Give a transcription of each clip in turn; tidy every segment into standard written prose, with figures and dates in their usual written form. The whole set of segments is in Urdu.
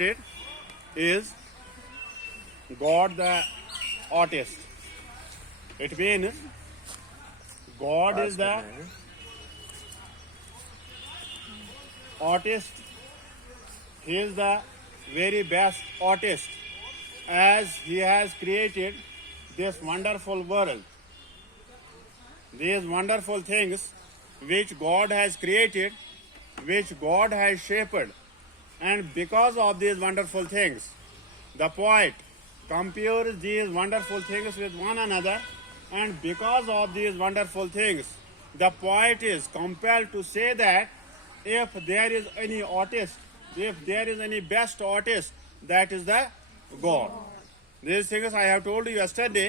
It is God the artist. It means God is the artist. He is the very best artist as He has created this wonderful world. These wonderful things which God has created, which God has shaped. And because of these wonderful things, the poet compares these wonderful things with one another, and because of these wonderful things, the poet is compelled to say that if there is any artist, if there is any best artist, that is the God. These things I have told you yesterday.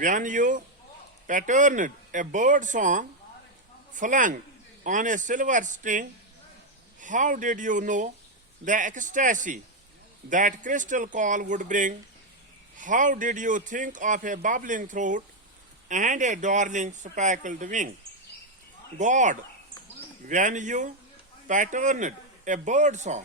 when you patterned a bird song flung on a silver string, how did you know the ecstasy that crystal call would bring? How did you think of a bubbling throat and a darling speckled wing? God, when you patterned a bird song.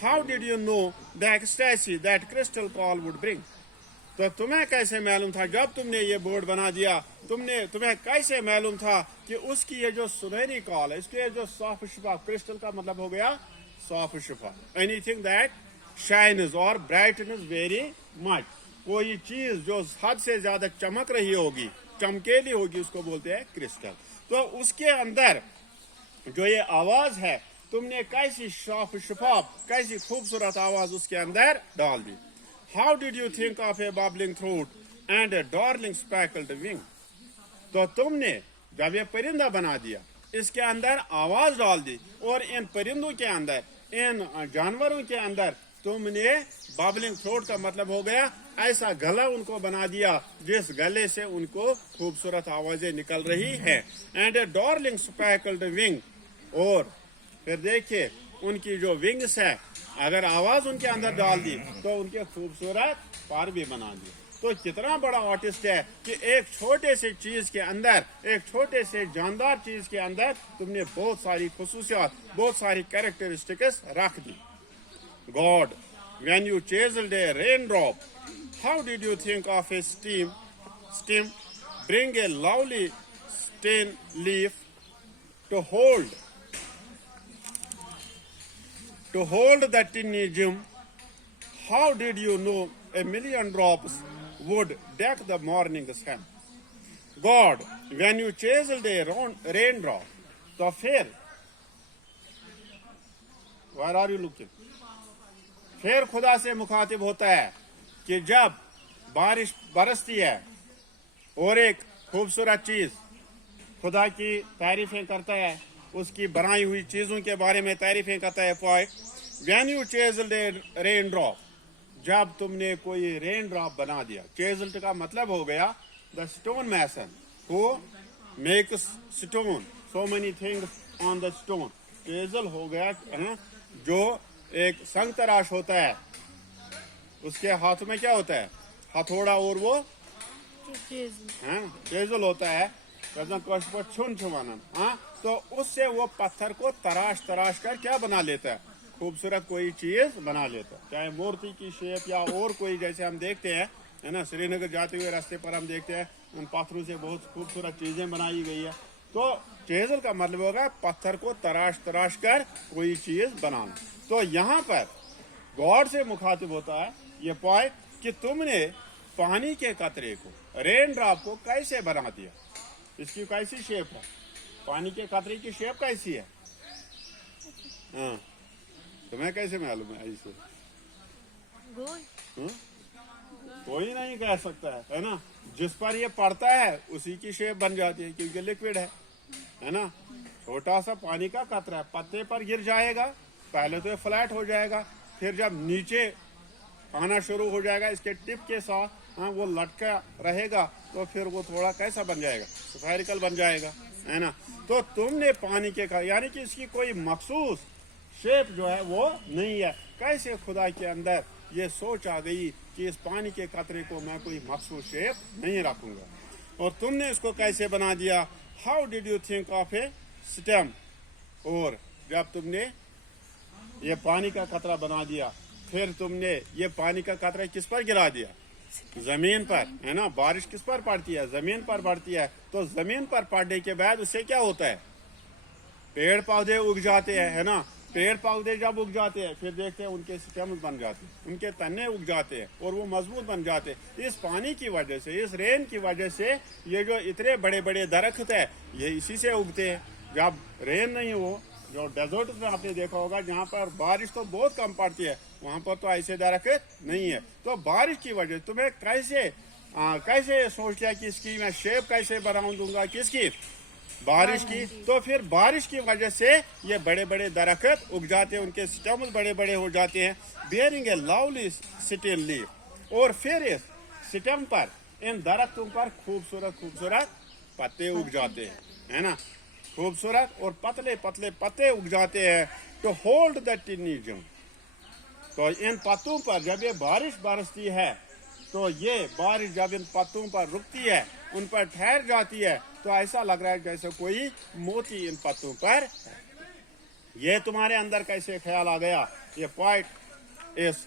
How did you know the ecstasy that crystal call would bring? تو تمہیں کیسے معلوم تھا جب تم نے یہ بورڈ بنا دیا تمہیں کیسے معلوم تھا کہ اس کی یہ جو سنہری کال ہے اس کے جو صاف شفا کرسٹل کا مطلب ہو گیا صاف شفا اینی تھنگ دیٹ شائنز اور برائٹنز ویری مچ کوئی چیز جو حد سے زیادہ چمک رہی ہوگی چمکیلی ہوگی اس کو بولتے ہیں کرسٹل. تو اس کے اندر جو یہ آواز ہے تم نے کیسی صاف شفاف کیسی خوبصورت آواز اس کے اندر ڈال دی. How did you think of a bubbling throat and a darling speckled wing? تو تم نے جب یہ پرندہ بنا دیا اس کے اندر آواز ڈال دی اور ان پرندوں کے اندر ان جانوروں کے اندر تم نے بابلنگ تھروٹ کا مطلب ہو گیا ایسا گلا ان کو بنا دیا جس گلے سے ان کو خوبصورت آوازیں نکل رہی ہے. اینڈ اے ڈارلنگ اسپیکلڈ ونگ اور پھر دیکھیے ان کی جو ونگس ہے اگر آواز ان کے اندر ڈال دی تو ان کے خوبصورت پر بھی بنا دی. تو کتنا بڑا آرٹسٹ ہے کہ ایک چھوٹے سے چیز کے اندر ایک چھوٹے سے جاندار چیز کے اندر تم نے بہت ساری خصوصیات بہت ساری کیریکٹرسٹکس رکھ دی. God, when you chiseled a raindrop, how did you think of a stem? Bring a lovely stem leaf to hold the tiny gem. How did you know a million drops would deck the morning sun? God, when you chiseled a raindrop, تو پھر where are you looking? پھر خدا سے مخاطب ہوتا ہے کہ جب بارش برستی ہے اور ایک خوبصورت چیز خدا کی تعریفیں کرتا ہے اس کی بنائی ہوئی چیزوں کے بارے میں تعریفیں کرتا ہے. When you chiselled a raindrop جب تم نے کوئی رین ڈراپ بنا دیا. چیزلڈ کا مطلب ہو گیا the stone mason who makes stone so many things on the stone. Chisel ہو گیا جو ایک سنگ تراش ہوتا ہے اس کے ہاتھ میں کیا ہوتا ہے ہتھوڑا اور وہ چیزل ہوتا ہے تو اس سے وہ پتھر کو تراش کر کیا بنا لیتا ہے خوبصورت کوئی چیز بنا لیتا ہے چاہے مورتی کی شیپ یا اور کوئی جیسے ہم دیکھتے ہیں ہے نا سری نگر جاتے ہوئے راستے پر ہم دیکھتے ہیں ان پتھروں سے بہت خوبصورت چیزیں بنائی گئی ہے. تو چیزل کا مطلب ہوگا پتھر کو تراش کر کوئی چیز بنانا. تو یہاں پر گاڈ سے مخاطب ہوتا ہے یہ پوائنٹ کہ تم نے پانی کے قطرے کو رین ڈراپ کو کیسے بنا دیا. اس کی کیسی شیپ ہے پانی کے قطرے کی شیپ کیسی ہے تمہیں کیسے معلوم ہے ایسے کوئی نہیں کہہ سکتا ہے نا. جس پر یہ پڑتا ہے اسی کی شیپ بن جاتی ہے کیونکہ لکوڈ ہے نا. چھوٹا سا پانی کا قطرہ پتے پر گر جائے گا پہلے تو یہ فلیٹ ہو جائے گا پھر جب نیچے آنا شروع ہو جائے گا اس کے ٹپ کے ساتھ وہ لٹکا رہے گا تو پھر وہ تھوڑا کیسا بن جائے گا اسفیریکل بن جائے گا ہے نا. تو تم نے پانی کے یعنی کہ اس کی کوئی مخصوص شیپ جو ہے وہ نہیں ہے. کیسے خدا کے اندر یہ سوچ آ گئی کہ اس پانی کے قطرے کو میں کوئی مخصوص شیپ نہیں رکھوں گا اور تم نے اس کو کیسے بنا دیا. How did you think of a stem اور جب تم نے یہ پانی کا قطرہ بنا دیا پھر تم نے یہ پانی کا قطرہ کس پر گرا دیا زمین پر ہے نا. بارش کس پر پڑتی ہے زمین پر پڑتی ہے. تو زمین پر پڑنے کے بعد اس سے کیا ہوتا ہے پیڑ پودے اگ جاتے ہیں ہے نا. پیڑ پودے جب اگ جاتے ہیں پھر دیکھتے ہیں ان کے سٹیمز بن جاتے ہیں ان کے تنے اگ جاتے ہیں اور وہ مضبوط بن جاتے ہیں. اس پانی کی وجہ سے اس رین کی وجہ سے یہ جو اتنے بڑے بڑے درخت ہے یہ اسی سے اگتے ہیں. جب رین نہیں ہو جو ڈیزرٹ میں آپ نے دیکھا ہوگا جہاں پر بارش تو بہت کم پڑتی ہے وہاں پر تو ایسے درخت نہیں ہے. تو بارش کی وجہ تمہیں کیسے سوچ لیا کہ اس کی میں شیپ کیسے بناؤں دوں گا کس کی بارش کی. تو پھر بارش کی وجہ سے یہ بڑے بڑے درخت اگ جاتے ہیں ان کے سٹیمز بڑے بڑے ہو جاتے ہیں. Bearing a lovely stem leaf اور پھر اس سٹیم پر ان درختوں پر خوبصورت پتے اگ جاتے ہیں ہے نا. خوبصورت اور پتلے پتلے پتے اگ جاتے ہیں. ٹو ہولڈ دا ٹینی جم تو ان پتوں پر جب یہ بارش برستی ہے تو یہ بارش جب ان پتوں پر رکتی ہے ان پر ٹھہر جاتی ہے تو ایسا لگ رہا ہے جیسے کوئی موتی ان پتوں پر. یہ تمہارے اندر کیسے خیال آ گیا. یہ پوائنٹ اس